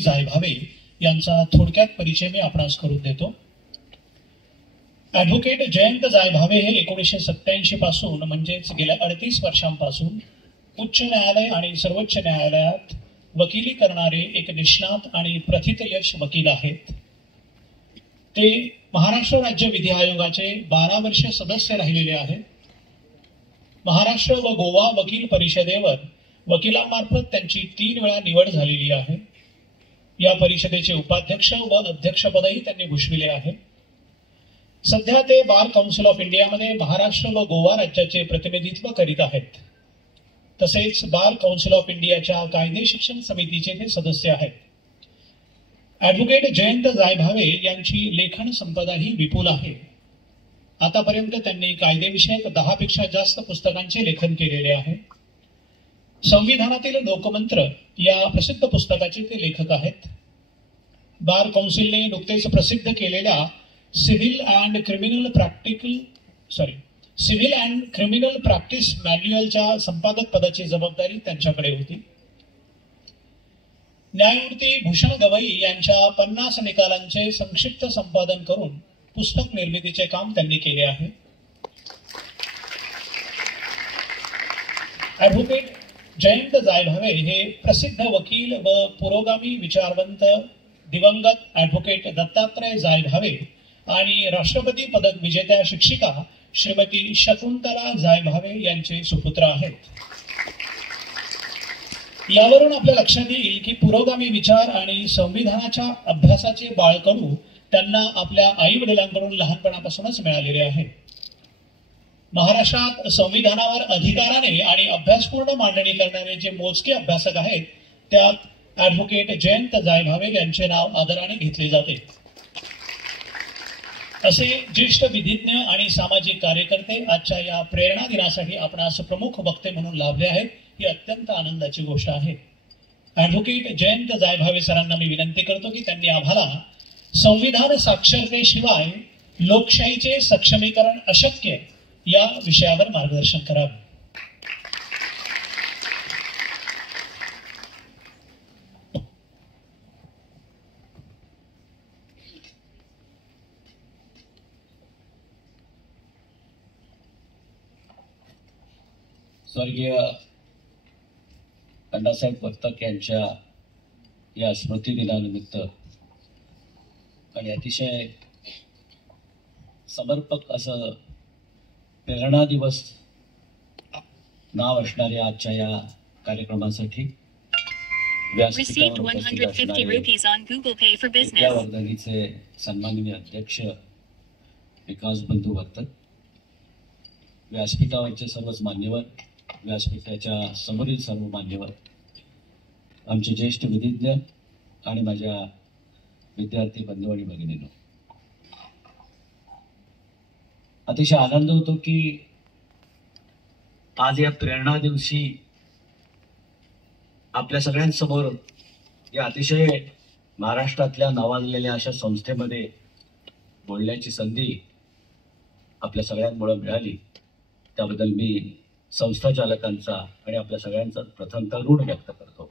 जायभावे यांचा थोडक्यात परिचय मी आपणास करून देतो. ॲडव्होकेट जयंत जायभावे हे 1987 पासून म्हणजेच गेल्या 38 वर्षांपासून उच्च न्यायालय आणि सर्वोच्च न्यायालयात वकिली करणारे एक निष्णात आणि प्रथितयश वकील आहेत. ते महाराष्ट्र राज्य विधी आयोगाचे 12 वर्ष सदस्य राहिलेले आहेत. महाराष्ट्र व गोवा वकील परिषदेवर वकिलांमार्फत त्यांची 3 वेळा निवड झालेली आहे. या परिषदेचे उपाध्यक्ष व अध्यक्षपदही त्यांनी भूषविले आहे. सध्या ते बार काउन्सिल ऑफ इंडियामध्ये महाराष्ट्र व गोवा राज्याचे प्रतिनिधित्व करीत आहेत. तसेच बार काउन्सिल ऑफ इंडियाच्या कायदे शिक्षण समितीचे ते सदस्य आहेत. ॲडव्होकेट जयंत जायभावे यांची लेखन संपदाही विपुल आहे. आतापर्यंत त्यांनी कायदेविषयक 10 पेक्षा जास्त पुस्तकांचे लेखन केलेले आहे. संविधानातील लोकमंत्र या प्रसिद्ध पुस्तकाचे ते लेखक आहेत. बार काउन्सिलने नुकतेच प्रसिद्ध केलेल्या सिव्हिल अँड क्रिमिनल प्रॅक्टिस मॅन्युअलच्या संपादक पदाची जबाबदारी त्यांच्याकडे होती. न्यायमूर्ती भूषण गवई यांच्या 50 निकालांचे संक्षिप्त संपादन करून पुस्तक निर्मितीचे काम त्यांनी केले आहे. ॲडव्होकेट जयंत जायभावे हे प्रसिद्ध वकील व पुरोगामी विचारवंत दिवंगत ॲडव्होकेट दत्तात्रय जायभावे आणि राष्ट्रपती पदक विजेत्या शिक्षिका श्रीमती शकुंतला जायभावे यांचे सुपुत्र आहेत. यावरून आपल्या लक्षात येईल की पुरोगामी विचार आणि संविधानाच्या अभ्यासाचे बाळकडू त्यांना आपल्या आई वडिलांकडून लहानपणापासूनच मिळालेले आहे. महाराष्ट्रात संविधानावर अधिकाराने आणि अभ्यासपूर्ण मांडणी करणारे जे मोजके अभ्यासक आहेत त्यात ॲडव्होकेट जयंत जायभावे यांचे नाव आदराने घेतले जाते. असे ज्येष्ठ विधिज्ञ आणि सामाजिक कार्यकर्ते आजच्या या प्रेरणा दिनासाठी आपणास प्रमुख वक्ते म्हणून लाभले आहेत ही अत्यंत आनंदाची गोष्ट आहे. ॲडव्होकेट जयंत जायभावे सरांना मी विनंती करतो की त्यांनी आम्हाला संविधान साक्षरतेशिवाय लोकशाहीचे सक्षमीकरण अशक्य या विषयावर मार्गदर्शन करावे. स्वर्गीय अण्णासाहेब वर्तक यांच्या या स्मृतिदिनानिमित्त आणि अतिशय समर्पक असं प्रेरणा दिवस नाव असणाऱ्या आजच्या या कार्यक्रमासाठी विद्यावर्धनीचे सन्माननीय अध्यक्ष विकास बंधू वर्तक, व्यासपीठावरचे सर्वच मान्यवर, व्यासपीठाच्या समोरील सर्व मान्यवर, आमचे ज्येष्ठ विधिज्ञ आणि माझ्या विद्यार्थी बंधू आणि भगिनींनो, अतिशय आनंद होतो की आज या प्रेरणा दिवशी आपल्या सगळ्यांसमोर या अतिशय महाराष्ट्रातल्या नावाजलेल्या अशा संस्थेमध्ये बोलण्याची संधी आपल्या सगळ्यांमुळे मिळाली. त्याबद्दल मी संस्था चालकांचा आणि आपल्या सगळ्यांचा प्रथमतः ऋण व्यक्त करतो.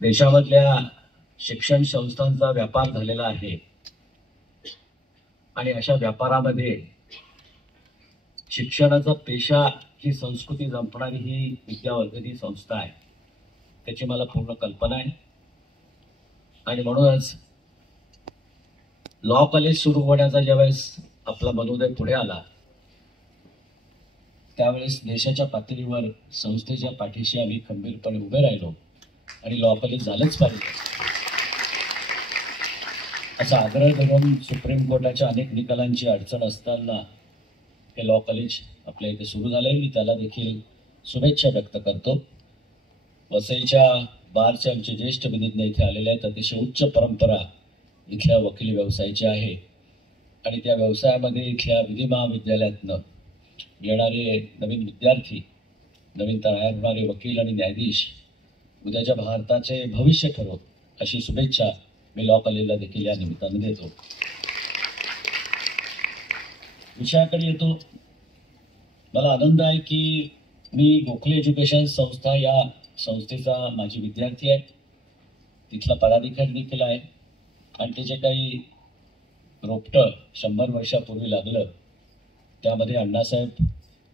देशामधल्या शिक्षण संस्थांचा व्यापार झालेला आहे आणि अशा व्यापारामध्ये शिक्षणाचा पेशा ही संस्कृती जपणारी ही विद्यावर्धनी संस्था आहे, त्याची मला पूर्ण कल्पना आहे. आणि म्हणूनच लॉ कॉलेज सुरू होण्याचा ज्यावेळेस आपला मनोदय पुढे आला त्यावेळेस देशाच्या पातळीवर संस्थेच्या पाठीशी आम्ही खंबीरपणे उभे राहिलो आणि लॉ कॉलेज झालंच पाहिजे असा आग्रह धरून सुप्रीम कोर्टाच्या अनेक निकालांची अडचण असताना हे लॉ कॉलेज आपल्या इथे सुरू झालंय. मी त्याला देखील शुभेच्छा व्यक्त करतो. वसईच्या बारचे आमचे ज्येष्ठ विधिज्ञ इथे आलेले आहेत. अतिशय उच्च परंपरा इथल्या वकिली व्यवसायाची आहे आणि त्या व्यवसायामध्ये इथल्या विधी महाविद्यालयातनं येणारे नवीन विद्यार्थी, नवीन तयार होणारे वकील आणि न्यायाधीश उद्याच्या भारताचे भविष्य ठरो अशी शुभेच्छा मी लॉ कॉलेजला देखील या निमित्ताने देतो. विषयाकडे येतो. मला आनंद आहे की मी गोखले एज्युकेशन संस्था या संस्थेचा माझी विद्यार्थी आहे, तिथला पदाधिकारी देखील आहे आणि ते जे काही रोपटं 100 वर्षापूर्वी लागलं त्यामध्ये अण्णासाहेब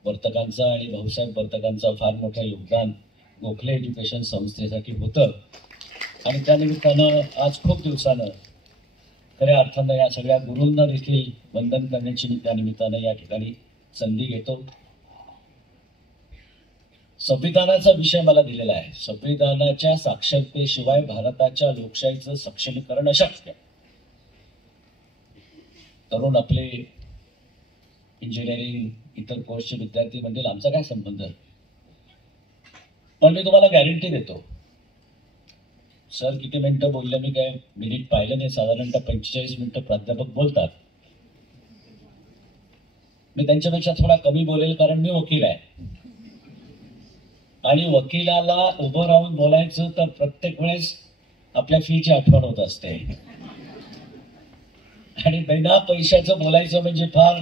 वर्तकांचा आणि भाऊसाहेब वर्तकांचा फार मोठं योगदान गोखले एज्युकेशन संस्थेसाठी होतं. आणि त्यानिमित्तानं आज खूप दिवसानं खऱ्या अर्थानं या सगळ्या गुरूंना देखील वंदन करण्याची मी त्यानिमित्तानं या ठिकाणी संधी घेतो. संविधानाचा विषय मला दिलेला आहे. संविधानाच्या साक्षरतेशिवाय भारताच्या लोकशाहीचं सक्षमीकरण अशक्य. तरुण आपले इंजिनिअरिंग इतर कोर्सचे विद्यार्थी म्हणजे आमचा काय संबंध, पण मी तुम्हाला गॅरंटी देतो. सर किती मिनिटं बोलले, मी काय मिनिट पाहिलं नाही, साधारणतः 45 मिनिटं प्राध्यापक बोलतात. मी त्यांच्यापेक्षा थोडा कमी बोलेल कारण मी वकील आहे आणि वकिलाला उभं राहून बोलायचं तर प्रत्येक वेळेस आपल्या फीची आठवण होत असते आणि बिना पैशाचं बोलायचं म्हणजे फार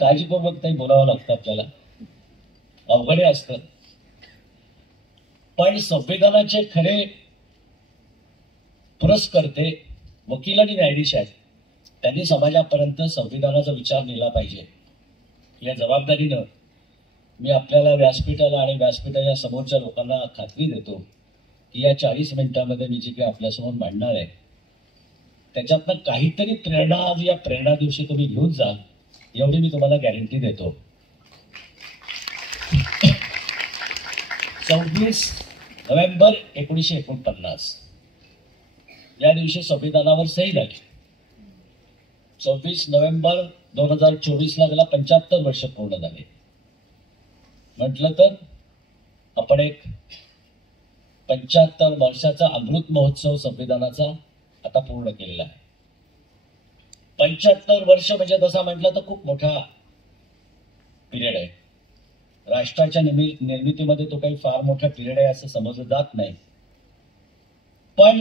काळजीपूर्वक ते बोलावं लागतं आपल्याला, अवघड असतं. पण संविधानाचे खरे पुरस्कर्ते वकील आणि न्यायाधीश आहेत. त्यांनी समाजापर्यंत संविधानाचा विचार नेला पाहिजे. या जबाबदारीनं मी आपल्याला व्यासपीठाला आणि व्यासपीठाच्या समोरच्या लोकांना खात्री देतो की या 40 मिनिटांमध्ये मी जे काही आपल्यासमोर मांडणार आहे त्याच्यातनं काहीतरी प्रेरणा आज या प्रेरणा दिवशी तुम्ही घेऊन जा, एवढी मी तुम्हाला गॅरंटी देतो. 24 नोव्हेंबर 1949 या दिवशी संविधानावर सही झाली. 26 नोव्हेंबर 2024ला त्याला 75 वर्ष पूर्ण झाले. म्हटलं तर आपण एक 75 वर्षाचा अमृत महोत्सव संविधानाचा आता पूर्ण केलेला आहे. 75 वर्ष म्हणजे तसा म्हटलं तर खूप मोठा पिरियड आहे. राष्ट्राच्या निर्मितीमध्ये तो काही फार मोठा पिरियड आहे असं समजलं जात नाही. पण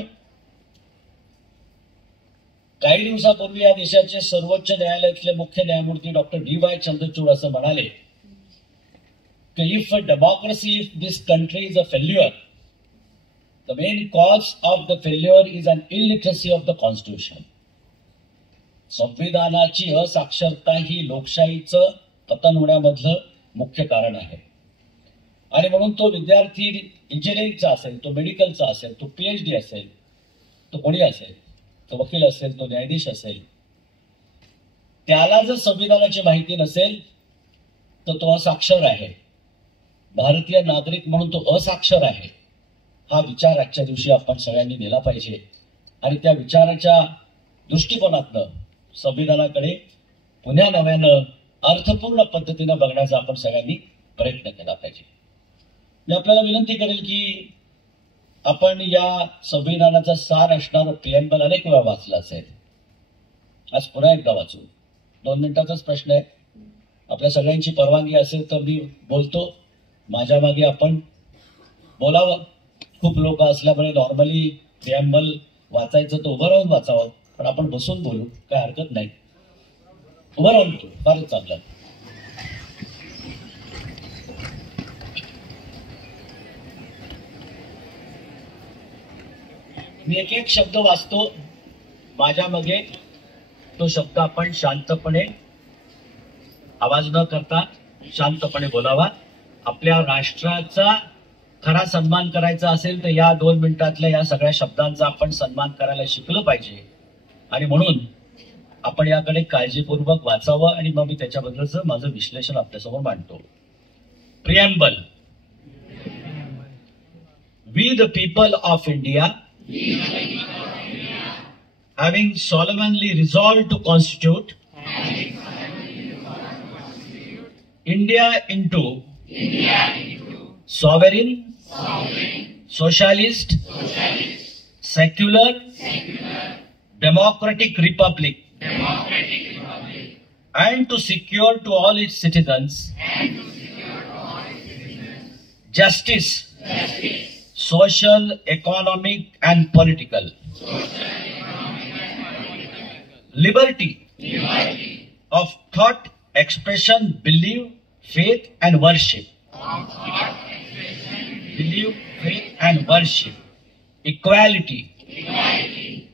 काही दिवसापूर्वी या देशाचे सर्वोच्च न्यायालयातले मुख्य न्यायमूर्ती डॉक्टर डी.वाय. चंद्रचूड असं म्हणाले की if a democracy, if this country is a failure, the main cause of the failure is an illiteracy of the constitution. संविधानाची असाक्षरता ही लोकशाहीचं पतन होण्यामधलं मुख्य कारण आहे. आणि म्हणून तो विद्यार्थी इंजिनिअरिंगचा असेल, तो मेडिकलचा असेल, तो PhD असेल, तो कोणी असेल, तो वकील असेल, तो न्यायाधीश असेल, त्याला जर संविधानाची माहिती नसेल तर तो असाक्षर आहे. भारतीय नागरिक म्हणून तो असाक्षर आहे. हा विचार आजच्या दिवशी आपण सगळ्यांनी नेला पाहिजे आणि त्या विचाराच्या दृष्टिकोनातनं संविधानाकडे पुन्हा नव्यानं अर्थपूर्ण पद्धतीनं बघण्याचा आपण सगळ्यांनी प्रयत्न केला पाहिजे. मी आपल्याला विनंती करेल की आपण या संविधानाचा सार असणारं प्रिएम्बल अनेक वेळा वाचलं असेल. आज पुन्हा एकदा वाचू. 2 मिनिटाचाच प्रश्न आहे. आपल्या सगळ्यांची परवानगी असेल तर मी बोलतो. माझ्या मागे आपण बोलावं. खूप लोक असल्यामुळे नॉर्मली प्रिएम्बल वाचायचं तर उभं राहून वाचावं, पण आपण बसून बोलू, काय हरकत नाही. उभं राहून बोलू, फारच चांगलं. मी एक एक शब्द वाचतो माझ्या मागे. तो शब्द आपण शांतपणे, आवाज न करता शांतपणे बोलावा. आपल्या राष्ट्राचा खरा सन्मान करायचा असेल तर या 2 मिनिटातल्या या सगळ्या शब्दांचा आपण सन्मान करायला शिकलो पाहिजे आणि म्हणून आपण याकडे काळजीपूर्वक वाचावं आणि मग मी त्याच्याबद्दलचं माझं विश्लेषण आपल्यासमोर मांडतो. Preamble. We the people of India having solemnly resolved to constitute India into sovereign, socialist, secular, democratic republic, and to secure to all its citizens justice, social, economic, and political liberty of thought, expression, belief, faith, and worship, believe, faith and worship, equality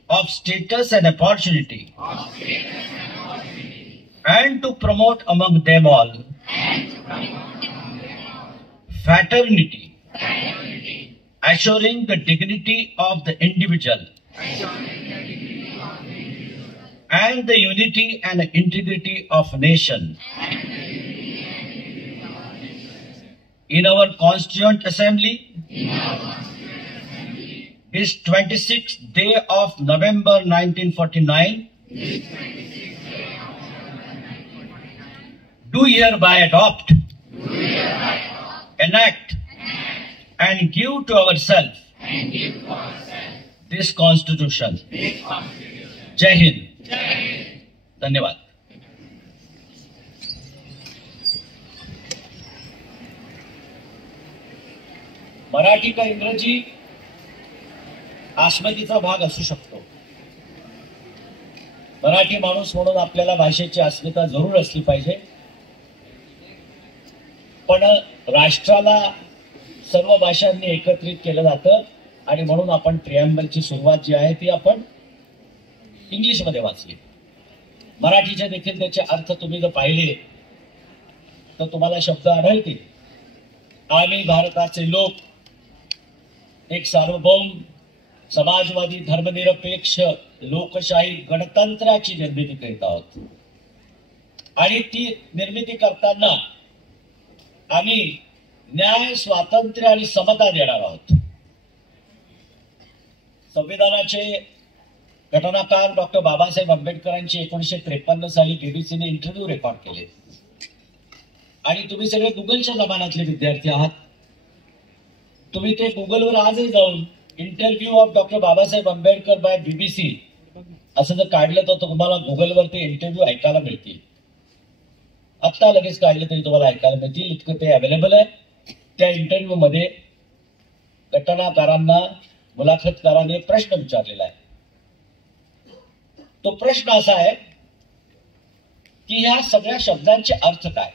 of status and opportunity, and to promote among them all fraternity, assuring the dignity of the individual and the unity and integrity of nation. In our Constituent Assembly, this 26th day of November 1949, do hereby adopt, enact, and give to ourselves this Constitution. Jai Hind. धन्यवाद. मराठी का इंग्रजी अस्मितेचा भाग असू शकतो. मराठी माणूस म्हणून आपल्याला भाषेची अस्मिता जरूर असली पाहिजे, पण राष्ट्राला सर्व भाषांनी एकत्रित केलं जातं आणि म्हणून आपण प्रिॲम्बलची सुरुवात जी आहे ती आपण इंग्लिशमध्ये वाचली. मराठीचे देखील त्याचे अर्थ तुम्ही जर पाहिले तर तुम्हाला शब्द आढळतील. आम्ही भारताचे लोक एक सार्वभौम समाजवादी धर्मनिरपेक्ष लोकशाही गणतंत्राची निर्मिती करीत आहोत आणि ती निर्मिती करताना आम्ही न्याय, स्वातंत्र्य आणि समता देणार आहोत. संविधानाचे घटनाकार डॉक्टर बाबासाहेब आंबेडकरांची 1953 साली बीबीसीने इंटरव्ह्यू रेकॉर्ड केले आणि तुम्ही सगळे गुगलच्या जमान्यातले विद्यार्थी आहात. तुम्ही ते गुगलवर आजही जाऊन interview of doctor Babasaheb Ambedkar by BBC असं जर काढलं तर तुम्हाला गुगलवर ते इंटरव्ह्यू ऐकायला मिळतील. आत्ता लगेच काढले तरी तुम्हाला ऐकायला मिळतील, इतकं ते अवेलेबल आहे. त्या इंटरव्ह्यू मध्ये घटनाकारांना मुलाखतकारांनी प्रश्न विचारलेला आहे. तो प्रश्न असा आहे की ह्या सगळ्या शब्दांचे अर्थ काय.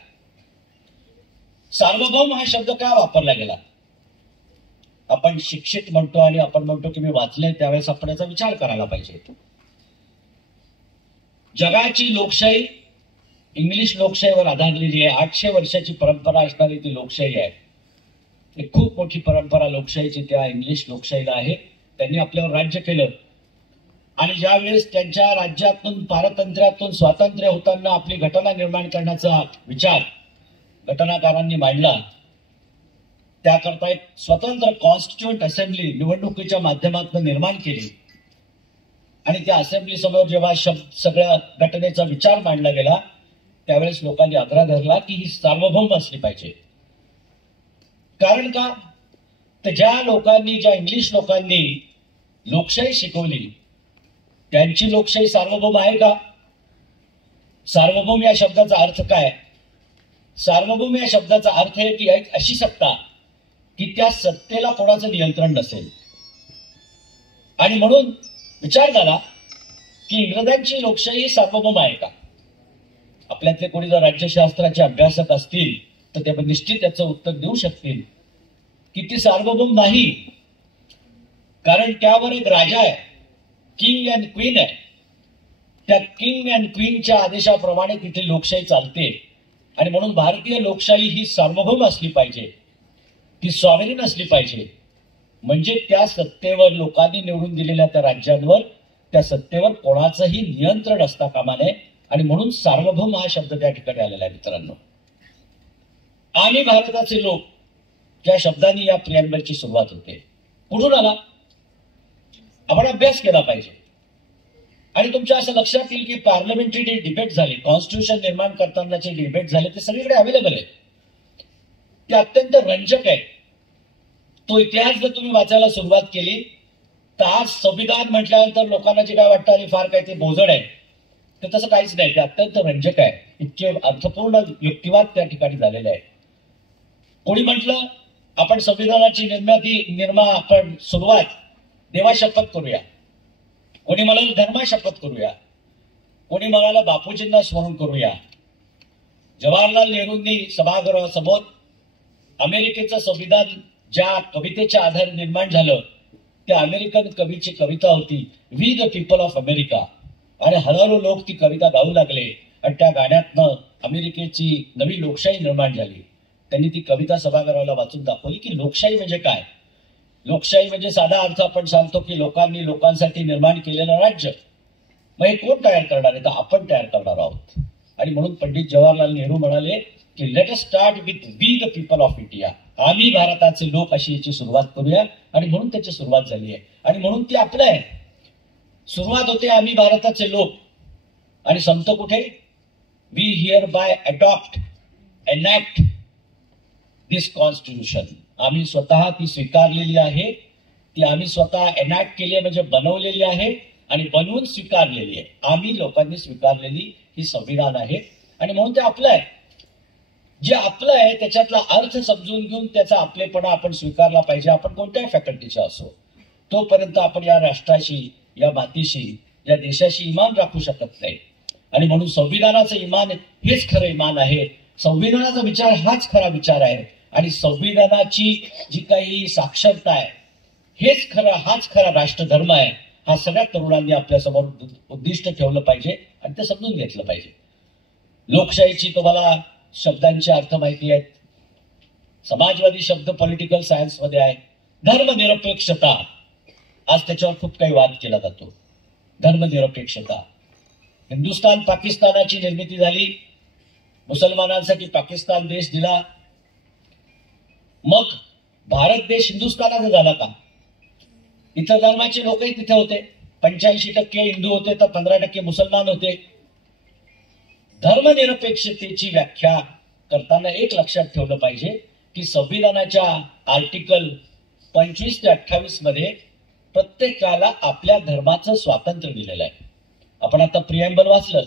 सार्वभौम हा शब्द का वापरला गेला. आपण शिक्षित म्हणतो आणि आपण म्हणतो की मी वाचले, त्यावेळेस आपण याचा विचार करायला पाहिजे. जगाची लोकशाही इंग्लिश लोकशाहीवर आधारलेली आहे. 800 वर्षाची परंपरा असणारी ती लोकशाही आहे. एक खूप मोठी परंपरा लोकशाहीची त्या इंग्लिश लोकशाहीला आहे. त्यांनी आपल्यावर राज्य केलं आणि ज्यावेळेस त्यांच्या राज्यातून पारतंत्र्यातून स्वातंत्र्य होताना आपली घटना निर्माण करण्याचा विचार घटनाकारांनी मांडला, त्याकरता एक स्वतंत्र कॉन्स्टिट्यूएंट असेंब्ली निवडणुकीच्या माध्यमातून निर्माण केली आणि त्या असेंब्ली समोर जेव्हा सगळ्या घटनेचा विचार मांडला गेला त्यावेळेस लोकांनी आग्रह धरला की ही सार्वभौम असली पाहिजे. कारण का तर ज्या लोकांनी, ज्या इंग्लिश लोकांनी लोकशाही शिकवली त्यांची लोकशाही सार्वभौम आहे का. सार्वभौम या शब्दाचा अर्थ काय. सार्वभौम या शब्दाचा अर्थ आहे की एक अशी सत्ता की त्या सत्तेला कोणाचं नियंत्रण नसेल. आणि म्हणून विचार झाला की इंग्रजांची लोकशाही सार्वभौम आहे का. आपल्यातले कोणी जर राज्यशास्त्राचे अभ्यासक असतील तर ते निश्चित त्याचं उत्तर देऊ शकतील की ती सार्वभौम नाही. कारण त्यावर एक राजा आहे, किंग अँड क्वीन आहे. त्या किंग अँड क्वीनच्या आदेशाप्रमाणे तिथे लोकशाही चालते आणि म्हणून भारतीय लोकशाही ही सार्वभौम असली पाहिजे, ती सॉव्हरेन असली पाहिजे. म्हणजे त्या सत्तेवर लोकांनी निवडून दिलेल्या त्या राज्यांवर, त्या सत्तेवर कोणाचंही नियंत्रण असता कामा नये आणि म्हणून सार्वभौम हा शब्द त्या ठिकाणी आलेला आहे. मित्रांनो, आम्ही भारताचे लोक या शब्दांनी या प्रिॲम्बलची सुरुवात होते. कुठून आला. आपण अभ्यास केला पाहिजे. आणि तुमच्या असं लक्षात येईल की पार्लमेंटरी जे डिबेट झाले, कॉन्स्टिट्यूशन निर्माण करतानाचे डिबेट झाले ते सगळीकडे अवेलेबल आहे. ते अत्यंत रंजक आहे. तो इतिहास जर तुम्ही वाचायला सुरुवात केली तर आज संविधान म्हटल्यानंतर लोकांना जे काय वाटतं आणि फार काय ते बोजड आहे, तर तसं काहीच नाही. ते अत्यंत रंजक आहे. इतके अर्थपूर्ण युक्तिवाद त्या ठिकाणी झालेले आहे. कोणी म्हटलं आपण संविधानाची आपण सुरुवात देवा शपथ करूया. कोणी म्हणाल धर्मा शपथ करूया. कोणी म्हणाला बापूजींना स्मरण करूया. जवाहरलाल नेहरूंनी सभागृहासमोर अमेरिकेचं संविधान ज्या कवितेच्या आधारे निर्माण झालं त्या अमेरिकन कवीची कविता होती, we the people of America. आणि हजारो लोक ती कविता गाऊ लागले आणि त्या गाण्यातनं अमेरिकेची नवी लोकशाही निर्माण झाली. त्यांनी ती कविता सभागृहाला वाचून दाखवली की लोकशाही म्हणजे काय. लोकशाही म्हणजे साधा अर्थ आपण सांगतो की लोकांनी लोकांसाठी निर्माण केलेलं राज्य. मग हे कोण तयार करणार आहे, तर आपण तयार करणार आहोत. आणि म्हणून पंडित जवाहरलाल नेहरू म्हणाले की let us start with we the people of India. आम्ही भारताचे लोक अशी याची सुरुवात करूया. आणि म्हणून त्याची सुरुवात झाली आहे आणि म्हणून ती आपलं आहे. सुरुवात होते आम्ही भारताचे लोक आणि संपतो कुठे, we hereby adopt enact this constitution. आम्ही स्वतः ती स्वीकारलेली आहे, ती आम्ही स्वतः एनॅक्ट केली आहे म्हणजे बनवलेली आहे आणि बनवून स्वीकारलेली आहे. आम्ही लोकांनी स्वीकारलेली ही संविधान आहे आणि म्हणून ते आपलं आहे. जे आपलं आहे त्याच्यातला अर्थ समजून घेऊन त्याचा आपलेपणा आपण स्वीकारला पाहिजे. आपण कोणत्याही फॅकल्टीचे असो, तोपर्यंत आपण या राष्ट्राशी, या मातीशी, या देशाशी इमान राखू शकत नाही. आणि म्हणून संविधानाचं इमान हेच खरं इमान आहे. संविधानाचा विचार हाच खरा विचार आहे आणि संविधानाची जी काही साक्षरता आहे हाच खरा राष्ट्रधर्म आहे. हा सगळ्या तरुणांनी आपल्यासमोर उद्दिष्ट ठेवलं पाहिजे आणि ते समजून घेतलं पाहिजे. लोकशाहीची तुम्हाला शब्दांचे अर्थ माहिती आहेत. समाजवादी शब्द पॉलिटिकल सायन्स मध्ये आहे. धर्मनिरपेक्षता, आज त्याच्यावर खूप काही वाद केला जातो. धर्मनिरपेक्षता, हिंदुस्थान पाकिस्तानाची निर्मिती झाली, मुसलमानांसाठी पाकिस्तान देश दिला. मग भारत देश हिंदुस्थानाचा झाला का? इतर धर्माचे लोकही तिथे होते. 85% हिंदू होते तर 15% मुसलमान होते. धर्मनिरपेक्षतेची व्याख्या करताना एक लक्षात ठेवलं पाहिजे की संविधानाच्या आर्टिकल 25 ते 28 मध्ये प्रत्येकाला आपल्या धर्माचं स्वातंत्र्य दिलेलं आहे. आपण आता प्रिएम्बल वाचलं.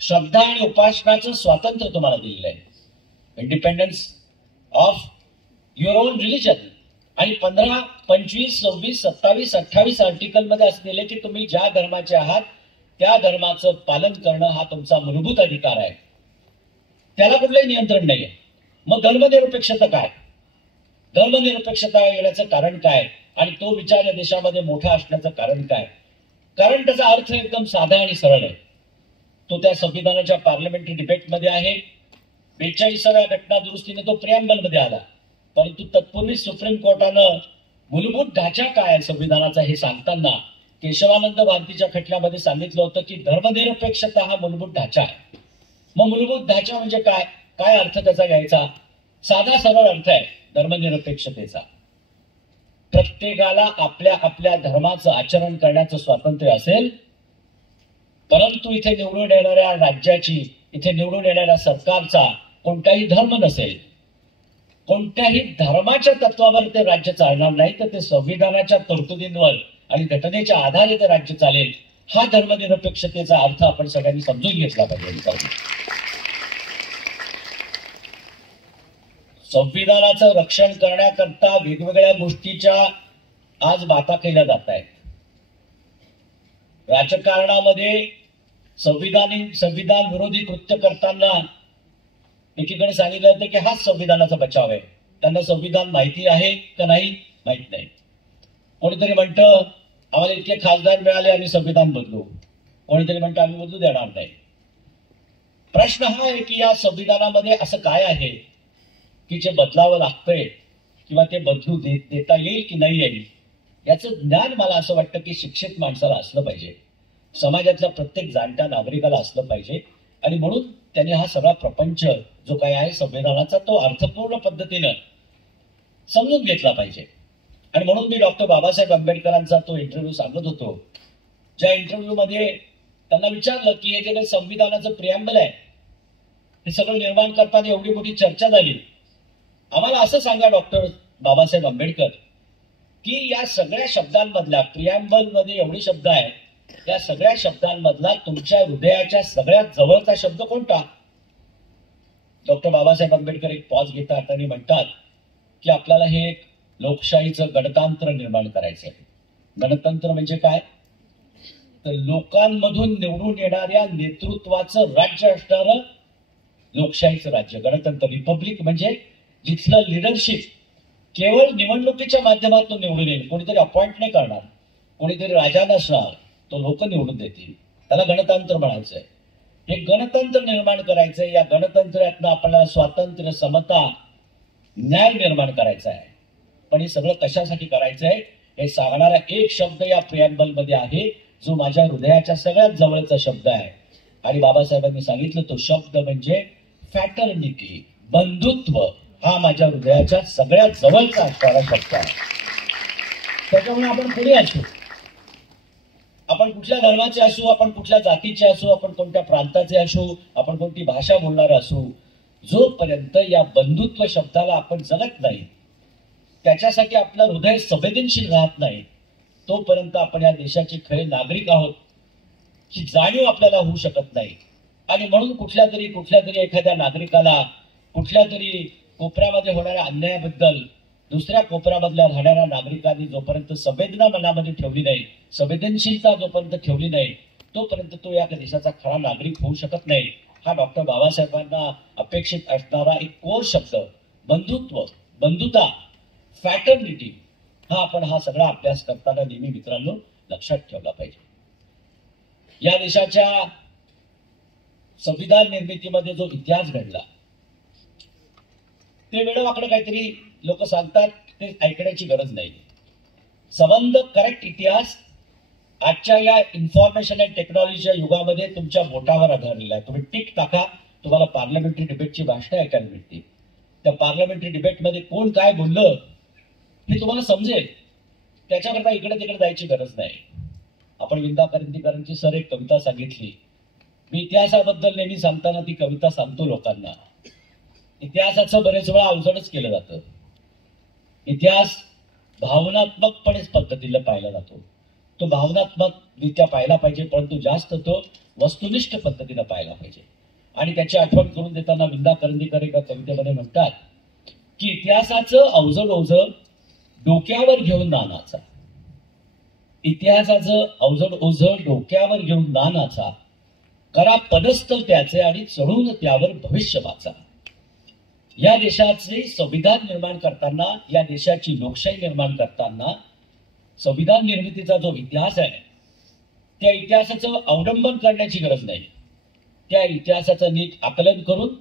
श्रद्धा आणि उपासनाचं स्वातंत्र्य तुम्हाला दिलेलं आहे, independence of your on religion. आणि 15, 25, 26, 27, 28 आर्टिकल मध्ये असं दिले की तुम्ही ज्या धर्माचे आहात त्या धर्माचं पालन करणं हा तुमचा मूलभूत अधिकार आहे. त्याला कुठलंही नियंत्रण नाहीये. मग धर्मनिरपेक्षता काय? धर्मनिरपेक्षता येण्याचं कारण काय आणि तो विचार या देशामध्ये मोठा असण्याचं कारण काय? कारण त्याचा अर्थ एकदम साधा आणि सरळ आहे. तो त्या संविधानाच्या पार्लमेंटरी डिबेटमध्ये आहे. 42व्या घटना दुरुस्तीने तो प्रिएम्बल मध्ये आला. परंतु तत्पूर्वी सुप्रीम कोर्टानं मूलभूत ढाचा काय आहे संविधानाचा हे सांगताना केशवानंद भारतीच्या खटल्यामध्ये सांगितलं होतं की धर्मनिरपेक्षता हा मूलभूत ढाचा आहे. मग मूलभूत ढाचा म्हणजे काय, काय अर्थ त्याचा घ्यायचा? साधा सरळ अर्थ आहे धर्मनिरपेक्षतेचा. प्रत्येकाला आपल्या आपल्या धर्माचं आचरण करण्याचं स्वातंत्र्य असेल, परंतु इथे निवडून येणाऱ्या राज्याची, इथे निवडून येणाऱ्या सरकारचा कोणताही धर्म नसेल. कोणत्याही धर्माच्या तत्वावर ते राज्य चालणार नाही, तर ते संविधानाच्या तरतुदींवर आणि घटनेच्या आधारे ते राज्य चालेल. हा धर्मनिरपेक्षतेचा अर्थ आपण सगळ्यांनी समजून घेतला पाहिजे. संविधानाचं रक्षण करण्याकरता वेगवेगळ्या गोष्टीच्या आज बाता केल्या जात आहेत. राजकारणामध्ये संविधान विरोधी कृत्य करताना एकीकडे सांगितलं जातं की हाच संविधानाचा बचाव आहे. त्यांना संविधान माहिती आहे का नाही माहित नाही. कोणीतरी म्हणतं आम्हाला इतके खासदार मिळाले आम्ही संविधान बदलू, कोणीतरी म्हणतं आम्ही बदलू देणार नाही. प्रश्न हा आहे की या संविधानामध्ये असं काय आहे की जे बदलावं लागतंय किंवा ते बदलू देता येईल की नाही येईल याचं ज्ञान मला असं वाटतं की शिक्षित माणसाला असलं पाहिजे, समाजातल्या प्रत्येक जाणत्या नागरिकाला असलं पाहिजे. आणि म्हणून त्यांनी हा सगळा प्रपंच जो काही आहे संविधानाचा तो अर्थपूर्ण पद्धतीनं समजून घेतला पाहिजे. आणि म्हणून मी डॉक्टर बाबासाहेब आंबेडकरांचा तो इंटरव्ह्यू सांगत होतो, ज्या इंटरव्ह्यू मध्ये त्यांना विचारलं की हे जे काही संविधानाचं प्रिएम्बल आहे हे सगळं निर्माण करताना एवढी मोठी चर्चा झाली, आम्हाला असं सांगा डॉक्टर बाबासाहेब आंबेडकर की या सगळ्या शब्दांमधल्या, प्रिएम्बल मध्ये एवढे शब्द आहेत, या सगळ्या शब्दांमधला तुमच्या हृदयाच्या सगळ्यात जवळचा शब्द कोणता? डॉक्टर बाबासाहेब आंबेडकर एक पॉज घेतात आणि म्हणतात की आपल्याला हे एक लोकशाहीचं गणतंत्र निर्माण करायचं आहे. गणतंत्र म्हणजे काय? तर लोकांमधून निवडून येणाऱ्या नेतृत्वाचं राज्य असणारं लोकशाहीचं राज्य. गणतंत्र, रिपब्लिक म्हणजे जिथलं लिडरशिप केवळ निवडणुकीच्या माध्यमातून निवडून येईल. कोणीतरी अपॉइंट नाही करणार, कोणीतरी राजा नसणार, तो लोक निवडून देतील. त्याला गणतंत्र म्हणायचंय. हे गणतंत्र निर्माण करायचंय. या गणतंत्रातनं आपल्याला स्वातंत्र्य, समता, न्याय निर्माण करायचा आहे. पण हे सगळं कशासाठी करायचंय हे सांगणारा एक शब्द या प्रिॲम्बल मध्ये आहे, जो माझ्या हृदयाच्या सगळ्यात जवळचा शब्द आहे. आणि बाबासाहेबांनी सांगितलं तो शब्द म्हणजे फॅटर्निटी, बंधुत्व. हा माझ्या हृदयाच्या सगळ्यात जवळचा असणारा शब्द आहे. त्याच्यामुळे आपण पुढे असू, आपण कुठल्या धर्माचे असू, आपण कुठल्या जातीचे असू, आपण कोणत्या प्रांताचे असू, आपण कोणती भाषा बोलणार असू, जोपर्यंत या बंधुत्व शब्दाला आपण जगत नाही, त्याच्यासाठी आपलं हृदय संवेदनशील राहत नाही, तोपर्यंत आपण या देशाचे खरे नागरिक आहोत ही जाणीव आपल्याला होऊ शकत नाही. आणि म्हणून कुठल्या तरी एखाद्या नागरिकाला कुठल्या तरी कोपऱ्यामध्ये होणाऱ्या अन्यायाबद्दल दुसऱ्या कोपऱ्यामधल्या राहणाऱ्या नागरिकांनी जोपर्यंत संवेदना मनामध्ये ठेवली नाही, संवेदनशीलता जोपर्यंत ठेवली नाही, तोपर्यंत तो या देशाचा खरा नागरिक होऊ शकत नाही. हा डॉक्टर बाबासाहेबांना अपेक्षित असणारा एक कोर शब्द बंधुत्व, बंधुता, फॅटर्निटी हा सगळा अभ्यास करताना नेहमी मित्रांनो लक्षात ठेवला पाहिजे. या देशाच्या संविधान निर्मितीमध्ये जो इतिहास घडला ते वेळवाकडे काहीतरी लोक सांगतात, ते ऐकण्याची गरज नाही. संबंध करेक्ट इतिहास आजच्या या इन्फॉर्मेशन अँड टेक्नॉलॉजीच्या युगामध्ये तुमच्या बोटावर आधारलेला आहे. तुम्ही टिक टाका, तुम्हाला पार्लमेंटरी डिबेटची भाषणं ऐकायला मिळतील. त्या पार्लमेंटरी डिबेटमध्ये कोण काय बोललं हे तुम्हाला समजेल. त्याच्याकरता इकडे तिकडे जायची गरज नाही. आपण विंदा करंदीकरांची सर एक कविता सांगितली. मी इतिहासाबद्दल नेहमी सांगताना ती कविता सांगतो लोकांना. इतिहासाचं बरेच वेळा अवजडच केलं जातं. इतिहास भावनात्मकपणे पद्धतीला पाहिला जातो. तो भावनात्मकरित्या पाहिला पाहिजे, परंतु जास्त तो वस्तुनिष्ठ पद्धतीनं पाहिला पाहिजे. आणि त्याची आठवण करून देताना विंदा करंदीकर एका कवितेमध्ये म्हणतात की इतिहासाचं अवजड ओझं डोक्यावर घेऊन नानाचा, इतिहासाचं अवजड ओझं डोक्यावर घेऊन नानाचा, करा पदस्थल त्याचे आणि चढून त्यावर भविष्य वाचा. या देशाचे संविधान निर्माण करताना, या देशाची लोकशाही निर्माण करताना संविधान निर्मितीचा जो इतिहास आहे त्या इतिहासाचं अवलंबन करण्याची गरज नाही. त्या इतिहासाचं नीट आकलन करून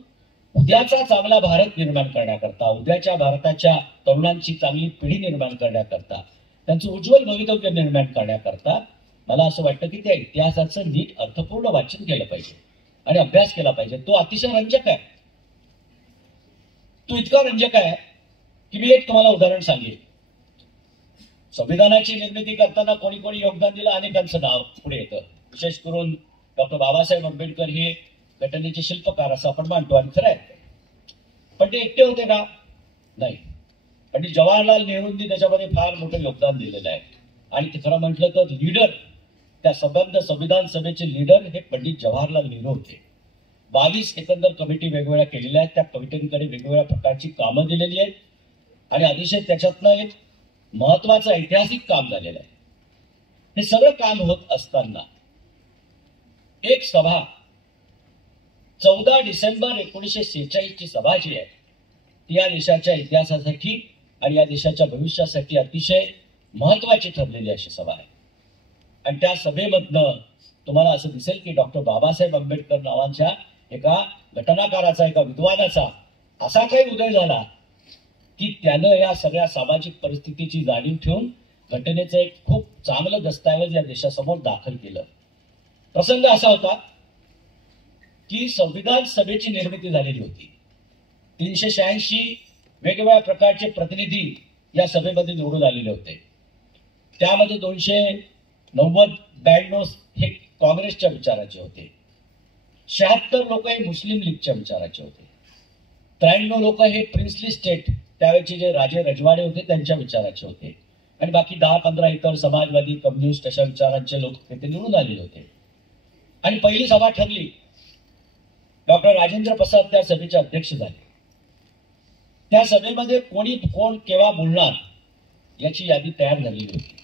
उद्याचा चांगला भारत निर्माण करण्याकरता, उद्याच्या भारताच्या तरुणांची चांगली पिढी निर्माण करण्याकरता, त्यांचं उज्ज्वल भवितव्य निर्माण करण्याकरता मला असं वाटतं की त्या इतिहासाचं नीट अर्थपूर्ण वाचन केलं पाहिजे आणि अभ्यास केला पाहिजे. तो अतिशय रंजक आहे. तो इतका रंजक आहे की मी एक तुम्हाला उदाहरण सांगेन. संविधानाची निर्मिती करताना कोणी कोणी योगदान दिलं अनेकांचं नाव पुढे येतं. विशेष करून डॉक्टर बाबासाहेब आंबेडकर हे घटनेचे शिल्पकार असं आपण मानतो आणि खरं आहे. पण ते एकटे होते का? नाही. पंडित जवाहरलाल नेहरूंनी त्याच्यामध्ये फार मोठं योगदान दिलेलं आहे. आणि ते खरं म्हटलं तर लीडर, त्या संविधान सभेचे लीडर हे पंडित जवाहरलाल नेहरू होते. 22 एकंदर कमिटी वेगवेगळ्या केलेल्या आहेत. त्या कमिटींकडे वेगवेगळ्या प्रकारची कामं दिलेली आहेत आणि अतिशय त्याच्यातनं एक महत्वाचं ऐतिहासिक काम झालेलं आहे. हे सगळं काम होत असताना एक सभा 14 डिसेंबर 1946 ची सभा जी आहे ती या देशाच्या इतिहासासाठी आणि या देशाच्या भविष्यासाठी अतिशय महत्वाची ठरलेली अशी सभा आहे. आणि त्या सभेमधनं तुम्हाला असं दिसेल की डॉक्टर बाबासाहेब आंबेडकर नावाच्या एका घटनाकाराचा, एका विद्वानाचा असा काही उदय झाला की त्यानं या सगळ्या सामाजिक परिस्थितीची जाणीव ठेवून घटनेचं एक खूप चांगलं दस्तऐवज या देशासमोर दाखल केलं. प्रसंग असा होता की संविधान सभेची निर्मिती झालेली होती. 386 वेगवेगळ्या प्रकारचे प्रतिनिधी या सभेमध्ये निवडून आलेले होते. त्यामध्ये 292 हे काँग्रेसच्या विचाराचे होते. 76 लोक हे मुस्लिम लीगच्या विचाराचे होते. 93 लोक हे प्रिन्सली स्टेट, त्यावेळेचे जे राजे रजवाडे होते त्यांच्या विचाराचे होते. आणि बाकी 10-15 इतर समाजवादी, कम्युनिस्ट अशा विचारांचे लोक तिथे निवडून आलेले होते. आणि पहिली सभा ठरली. डॉक्टर राजेंद्र प्रसाद त्या सभेचे अध्यक्ष झाले. त्या सभेमध्ये कोण केव्हा बोलणार याची यादी तयार झालेली होती.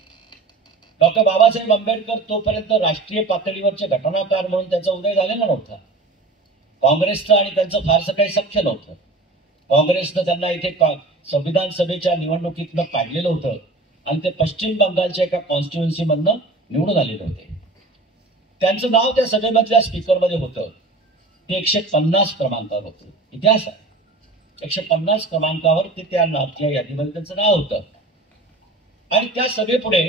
डॉक्टर बाबासाहेब आंबेडकर तोपर्यंत राष्ट्रीय पातळीवरचे घटनाकार म्हणून त्याचा उदय झालेला नव्हता. काँग्रेसचं आणि त्यांचं फारसं काही सख्य नव्हतं. काँग्रेसनं त्यांना इथे संविधान सभेच्या निवडणुकीतनं काढलेलं होतं आणि ते पश्चिम बंगालच्या एका कॉन्स्टिट्युएन्सी मधनं निवडून आलेले होते. त्यांचं नाव त्या सभेमधल्या स्पीकरमध्ये होतं. ते 150 क्रमांकावर होतं. इतिहास आहे. 150 क्रमांकावर ते त्या यादीमध्ये त्यांचं नाव होतं. आणि त्या सभेपुढे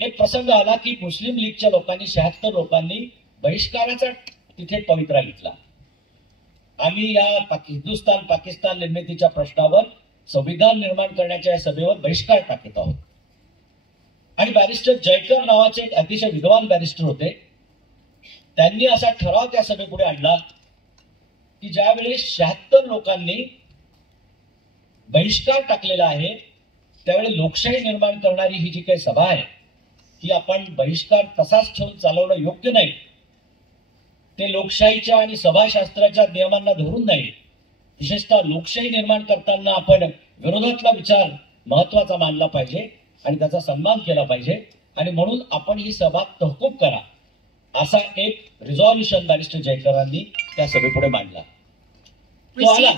एक प्रसंग आला की मुस्लिम लीगच्या लोकांनी 76 लोकांनी बहिष्काराचा तिथे पवित्रा घेतला. आम्ही या हिंदुस्थान पाकिस्तान निर्मितीच्या प्रश्नावर संविधान निर्माण करण्याच्या या सभेवर बहिष्कार टाकत आहोत. आणि बॅरिस्टर जयकर नावाचे एक अतिशय विद्वान बॅरिस्टर होते. त्यांनी असा ठराव त्या सभेपुढे आणला की ज्यावेळेस 76 लोकांनी बहिष्कार टाकलेला आहे त्यावेळी लोकशाही निर्माण करणारी ही जी काही सभा आहे ती आपण बहिष्कार तसाच ठेवून चालवणं योग्य नाही. ते लोकशाहीच्या आणि सभाशास्त्राच्या नियमांना धरून नाही. विशेषतः लोकशाही निर्माण करताना आपण विरोधातला विचार महत्वाचा मानला पाहिजे आणि त्याचा सन्मान केला पाहिजे. आणि म्हणून आपण ही सभा तहकूब करा असा एक रिझॉल्युशन बॅरिस्टर जयकरांनी त्या सभेपुढे मांडला. तो आला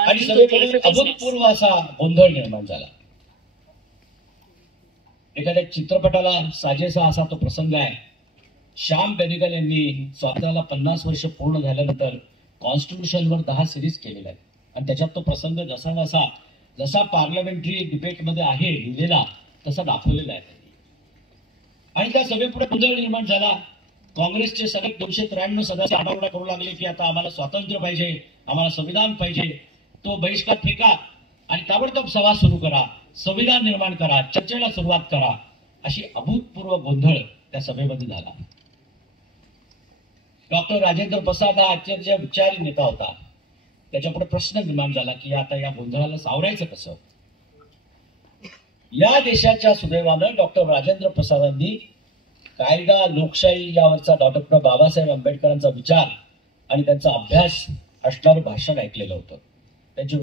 आणि सभेपुढे अभूतपूर्व असा गोंधळ निर्माण झाला. एखाद्या चित्रपटाला साजेसा असा तो प्रसंग आहे. श्याम बेनेगल यांनी स्वातंत्र्याला 50 वर्ष पूर्ण झाल्यानंतर कॉन्स्टिट्यूशनवर 10 सिरीज केलेल्या आहेत आणि त्याच्यात तो प्रसंग जसा पार्लमेंटरी डिबेटमध्ये आहे लिहिलेला तसा दाखवलेला आहे. आणि त्या सभेपुढे गोंधळ निर्माण झाला. काँग्रेसचे सगळे 293 सदस्य आंदोलन करू लागले की आता आम्हाला स्वातंत्र्य पाहिजे, आम्हाला संविधान पाहिजे, तो बहिष्कार फेका आणि ताबडतोब सभा सुरू करा, संविधान निर्माण करा, चर्चेला सुरुवात करा. अशी अभूतपूर्व गोंधळ त्या सभेमध्ये झाला. डॉक्टर राजेंद्र प्रसाद हा अत्यंत विचारी नेता होता. त्याच्यापुढे प्रश्न निर्माण झाला की आता या गोंधळाला सावरायचं कसं. या देशाच्या सुदैवानं डॉक्टर राजेंद्र प्रसादांनी कायदा लोकशाही यावरचा डॉक्टर बाबासाहेब आंबेडकरांचा विचार आणि त्यांचा अभ्यास असणारं भाषण ऐकलेलं होतं. त्यांचे